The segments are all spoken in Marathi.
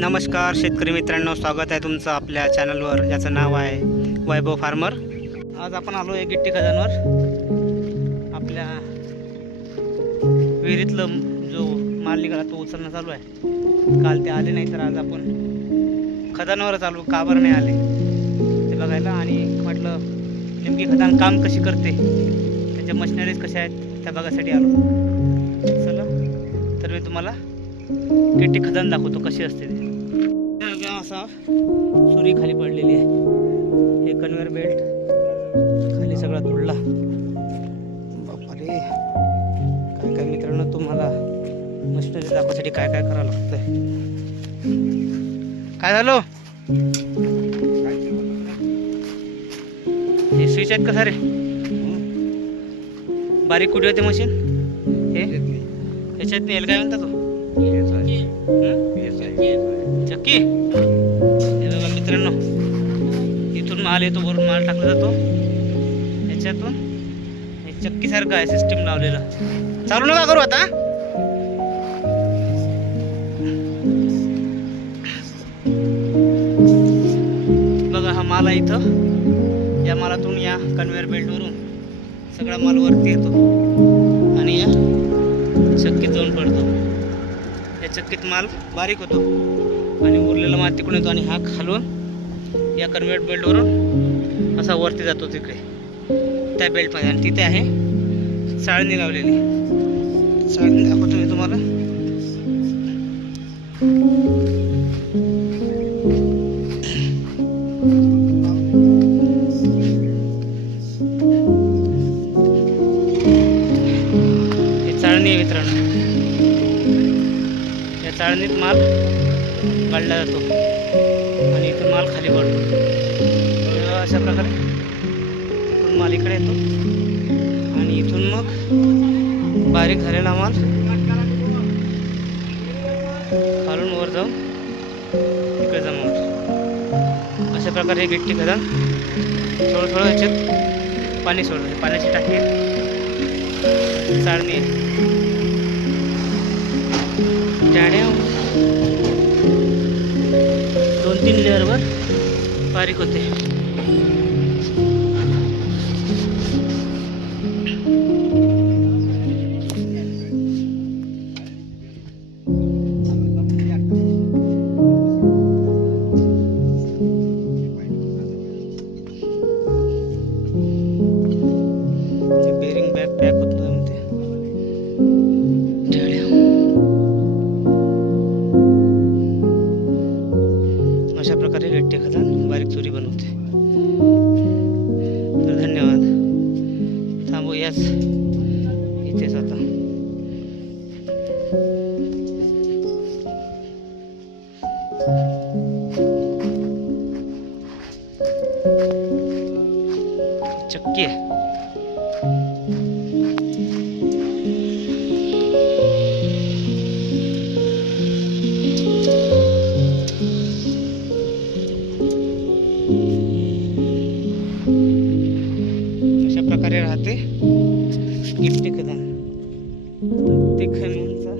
नमस्कार शेतकरी मित्रांनो, स्वागत आहे तुमचं आपल्या चॅनलवर ज्याचं नाव आहे वैभव फार्मर. आज आपण आलो आहे गिट्टी खदानवर. आपल्या विहिरीतलं जो माल निघाला तो उचलणं चालू आहे. काल ते आले नाही तर आज आपण खदानवरच आलो. का बरं नाही आले ते बघायला आणि म्हटलं नेमकी खदान काम कशी करते, त्याच्या मशिनरीज कशा आहेत त्या बघायसाठी आलो. चला तर मी तुम्हाला गिट्टी खदान दाखवतो कशी असते ते. असा सुरी खाली पडलेली आहे. हे कन्व्हेअर बेल्ट खाली सगळा तुडला. बापरे, काय काय मित्रांनो, तुम्हाला मशिनरी दाखवण्यासाठी काय काय करावं लागतंय. काय झालं, हे स्विच आहेत का सारे? बारीक कुठे होते मशीन? हे ह्याच्यात येईल काय म्हणता तो चक्की. हे बघा मित्रांनो, इथून माल येतो, वरून माल टाकला जातो याच्यातून. हे चक्की सारखं आहे सिस्टीम लावलेलं. चालू नका करू आता. बघा हा माल आहे इथं. या मालातून या कन्व्हेअर बेल्टवरून सगळा माल वरती येतो आणि या चक्कीत जाऊन पडतो. या चक्कीत माल बारीक होतो आणि उरलेला माल तिकडून येतो आणि हा खालून या कन्व्हेअर बेल्टवरून असा वरती जातो तिकडे त्या बेल्टमध्ये. आणि तिथे आहे चाळणी लावलेली. चाळणी दाखवतो मी तुम्हाला. हे चाळणी आहे मित्रांनो. या चाळणीत माल काढला जातो आणि इथून माल खाली पडतो. अशा प्रकारे तिथून माल इकडे येतो आणि इथून मग बारीक झालेला माल खालून वर जाऊन तिकडे जमा होतो. अशा प्रकारे हे गिट्टी खदान थोडं थोडं ह्याच्यात पाणी सोडतं. पाण्याची टाकी आहे, चाळणी आहे. त्याने 2-3 लेअरवर बारीक होते. बेरिंग बॅग पॅक होतो म्हणते. अशा प्रकारे गिट्टी खदान बारीक चुरी बनवते. तर धन्यवाद. थांबू याच इथेच आता. चक्की आहे. अशा प्रकारे राहते गिट्टी खदान. प्रत्येक खदानचा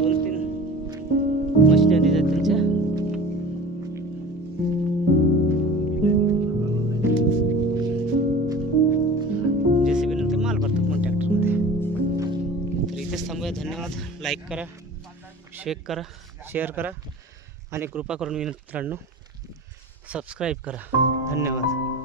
2-3 मशिनरीज आहेत त्यांच्या. JCB ते माल भरतात मग ट्रॅक्टरमध्ये. तर इथेच थांबूया. धन्यवाद. लाईक करा, शेअर करा आणि कृपा करून मित्रांनो सबस्क्राईब करा. धन्यवाद.